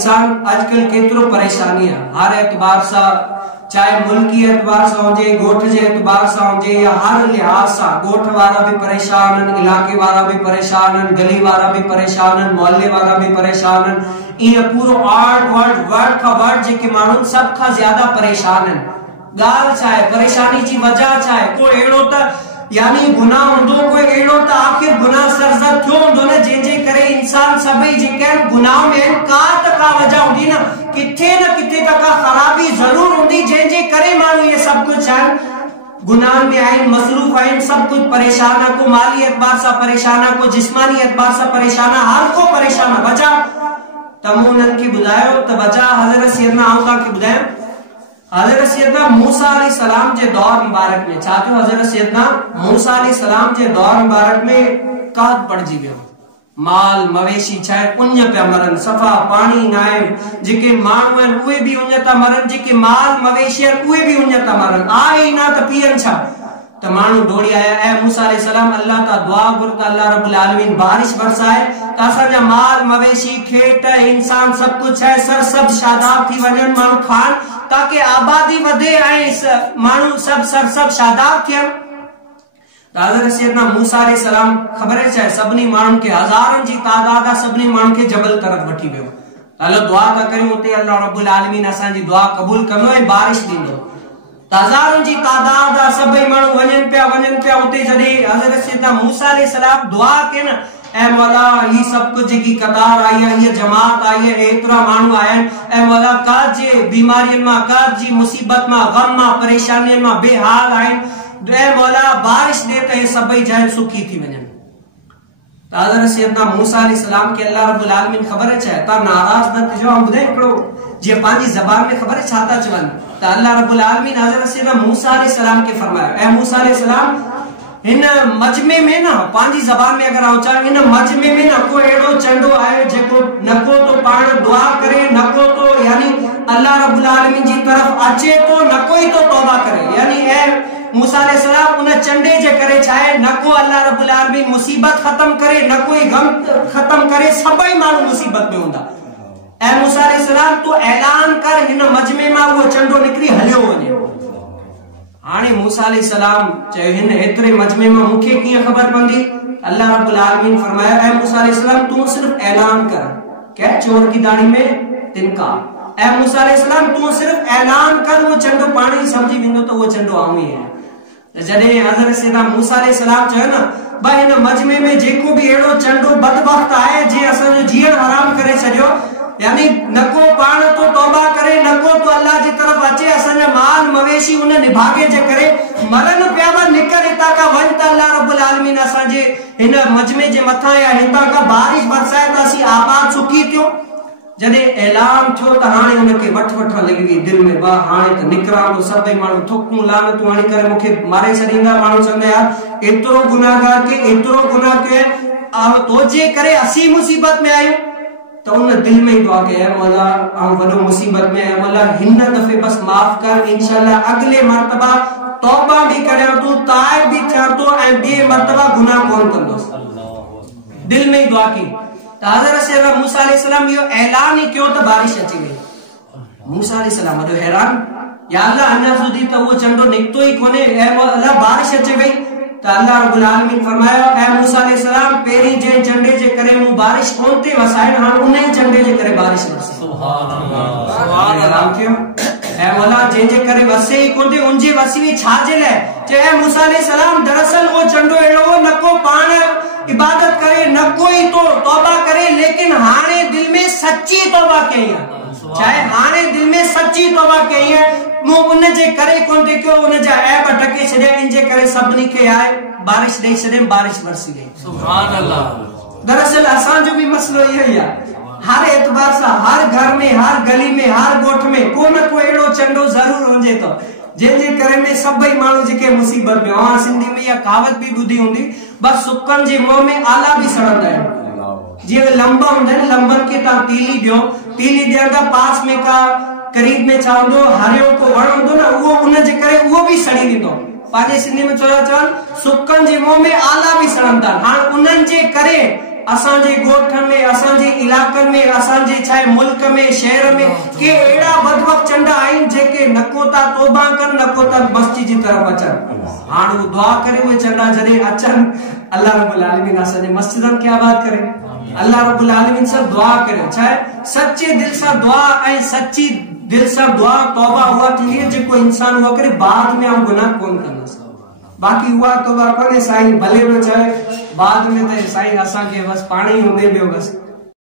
इंसान आजकल केतरो परेशानी है हर एतबार सा, चाहे मुल्की एतबार सा हुजे, गोठ जे एतबार सा हुजे, या हर लिहाज सा। गोठ वाला भी परेशान, इलाके वाला भी परेशान, गली वाला भी परेशान, मोहल्ले वाला भी परेशान। ये पूरो वर्ड का वर्ड जेके माण्हू सब का ज्यादा परेशान है। गाल चाहे परेशानी जी वजह चाहे कोई एड़ो त यानी गुनाह होंदो, कोई एड़ो त आखिर गुनाह सरजद क्यों होंदो न जे करे इंसान सभई जेके गुनाह में का वजह होंदी न किथे तक खराबी जरूर होंदी, जे करे माण्हू ये सब कुछ आहिनि गुनाह में आहिनि, मसरूफ आहिनि, सब कुछ परेशान है। को माली एतबार सा परेशान है, को जिस्मानी एतबार सा परेशान है, हर को परेशान है। वजह तमो उन्हनि खे ॿुधायो त वजह हज़रत सैयदना आऊं तव्हांखे ॿुधायां हज़रत सैयदना मूसा अलैहिस्सलाम जे दौर मुबारक में छा थियो। हज़रत सैयदना मूसा अलैहिस्सलाम जे दौर मुबारक में कहत पड़जी वियो, माल मवेशी छाए उञ पिया मरन, सफ़ा पानी न आहे, जेके माण्हू आहिनि उहे बि उञ था मरन, जेके माल मवेशी आहिनि उहे बि उञ था मरन, आहे ई न त पीअनि छा। त माण्हू दौड़ी आया, ऐ मूसा अलैहिस्सलाम अल्लाह का दुआ घुर त अल्लाह रब्बुल आलमीन बारिश बरसाए त असांजा माल मवेशी खेत इंसान सब कुछ है सब शादाब थी वञनि, माण्हू खान ताकि आबादी वधे ऐं माण्हू सब शादाब थियनि। हज़रत सैयदना मूसा अलैहिस्सलाम ख़बर है सभिनी माण्हुनि खे हज़ारनि जी तादाद आहे, सभिनी माण्हुनि खे जबल तरफ़ वठी वियो। हलो दुआ था करियूं, उते अल्लाह रब्बुल आलमीन असांजी दुआ क़बूल कंदो ऐं बारिश ॾींदो। हज़ारनि जी तादाद आहे, सभई माण्हू वञनि पिया उते। जॾहिं हज़रत सैयदना मूसा अलैहिस्सलाम दुआ कयनि, ऐ मौला ये सब कुछ जेकी कतार आई है, ये जमात आई है, एतरा माण्हू आया आहिनि, ऐं मौला का जे बीमारियुनि मां, का जी मुसीबत मां, गम मां, परेशानियुनि मां बेहाल आहिनि, ऐ मौला बारिश दे त सभई जन सुखी थी वञनि। त हज़रत सैयदना मूसा अलैहिस्सलाम के अल्लाह रब्बुल आलमीन ख़बर है ता नाराज न थिजो। हम ॿुधाए हिकिड़ो जीअं पंहिंजी ज़बान में ख़बर है छा था चवनि, त अल्लाह रब्बुल आलमीन हज़रत सैयदना मूसा अलैहिस्सलाम के फरमायो, ऐ मूसा अलैहिस्सलाम इन मजमे में ना पांजी जबान में अगर आऊं इन मजमे में ना को एड़ो चंडो आयो जेको नको तो पाण दुआ करे, नको तो यानी अल्लाह रब्बुल आलमीन जी तरफ अचे तो, नको ही तो तौबा करे। यानी ए मूसा अलैहिस्सलाम उन चंडे जे करे चाहे नको अल्लाह रब्बुल आलमीन मुसीबत खत्म करे, नको ही गम खत्म करे, सभई माण्हू मुसीबत में हुंदा। ए मूसा अलैहिस्सलाम तू ऐलान कर हिन मजमे मां वो चंडो निकरी हलियो वने। हाणे मूसा अलैहिस्सलाम चयो हिन एतरे मजमे में मुखे कीअं खबर पवंदी। अल्लाह रब्बुल आलमीन फरमाया, ऐ मूसा अलैहिस्सलाम तू सिर्फ ऐलान कर, क्या चोर की दाढ़ी में तिनका। ऐ मूसा अलैहिस्सलाम तू सिर्फ ऐलान कर, वो चंडो पानी समझी विंदो तो वो चंडो आऊं ही है। जॾहिं हज़रत सैयदना मूसा अलैहिस्सलाम चयो न भाई हिन मजमे में जेको भी एड़ो चंडो बदबख्त आहे जे असांजो जीअण हराम करे छॾियो, यानी नको पाण तो तौबा करे, नको तो अल्लाह जी तरफ अचे, असांजा माल मवेशी उन निभागे जे करे मरन पिया, निकर हितां का वञ त अल्लाह रब्बुल आलमीन असांजे हिन मजमे जे मथां या हितां का बारिश बरसाए त असीं आबाद सुखी थियो। जॾहिं ऐलान थियो त हाणे उनखे वठ लॻी हुई दिल में, बा हाणे त निकरां तो सभई माण्हू थुकूं लानतूं हणी करे मूंखे मारे छॾींदा। माण्हू चवंदा यार एतिरो गुनाहगार के एतिरो गुनाह के तोजे करे असीं मुसीबत में आहियूं। तो उन दिल में दुआ के मौला हम वडो मुसीबत में है, मौला हिन दफे बस माफ कर, इंशाल्लाह अगले मर्तबा तौबा भी करे तू, ताइब भी थिया तो ऐं बे मर्तबा गुनाह कोन कंदो। दिल में दुआ की। तो हज़रत सैयदना मूसा अलैहिस्सलाम यो ऐलान ही क्यों तो बारिश अची गई। मूसा अलैहिस्सलाम वडो हैरान, या अल्लाह अञा सुधी तो वो चंडो निकतो ही कोने, ऐ अल्लाह बारिश अची गई। तो अल्लाह रब्बुल आलमीन फरमाया, ऐ मूसा अलैहिस्सलाम पेरी जे चंडे जे करे मु बारिश कोन ते वसाए, हां उन्हे चंडे जे करे बारिश वसे। सुभान अल्लाह, सुभान अल्लाह थियो। ऐ मौला जे करे वसे ही कोन ते उनजे वसी में छा जे ले जे ऐ मूसा अलैहिस्सलाम दरअसल वो चंडो एड़ो नको पाण इबादत करे, नको ही तो तौबा करे, लेकिन हाने दिल में सच्ची तौबा कई है, चाहे हाने दिल में सच्ची तौबा कई है, मु उन जे करे कोन ते क्यों उन जा ऐब टके छडे, इन जे करे सबनी के आए बारिश दे छडे, बारिश बरसी गई। सुभान अल्लाह। दरअसल असान जो भी मसलो यही है, हर एतबार से हर घर में, हर गली में, हर गोठ में को न को एड़ो चंडो जरूर होजे तो जे करे में सभई माण्हू जेके मुसीबत में। वहां सिंधी में या कहावत भी बुधी हुंदी, बस सुकन जे मुंह में आला भी सड़ंदा आहिनि। जे लंबा हुंदा आहिनि, लंबन के ता तीली दियो, तीली देंदा पास में का करीब में चाहंदो हरियो को वण हुंदो न, वो उन जे करे वो भी सड़ी दींदो। पाजे सिंधी में चवंदा चवन सुकन जे मुंह में आला भी सड़ंदा। हां उनन जे करे असांजे ॻोठनि में, असांजे इलाक़नि में, असांजे छाहे मुल्क में, शहर में के अहिड़ा बदबक चंड आहिनि जेके नको था तौबा कनि, नको था मस्जिद जी तरफ़ अचनि। हाणे उहो दुआ करे उहे चंडा जॾहिं अचनि, अल्लाह रब्बुल आलमीन असांजे मस्जिदनि खे आबाद करे। अल्लाह रब्बुल आलमीन सां दुआ करियो, छाहे सचे दिल सां दुआ ऐं सची दिल सां दुआ तौबा हुआ थी है जेको इंसान हुआ करे बाद में हम गुनाह कोन कंदस। बाकी हुआ तौबा कोने साईं भले में चाहे बाद में ते साईं असां के बस पाणी हूंदे बियो बस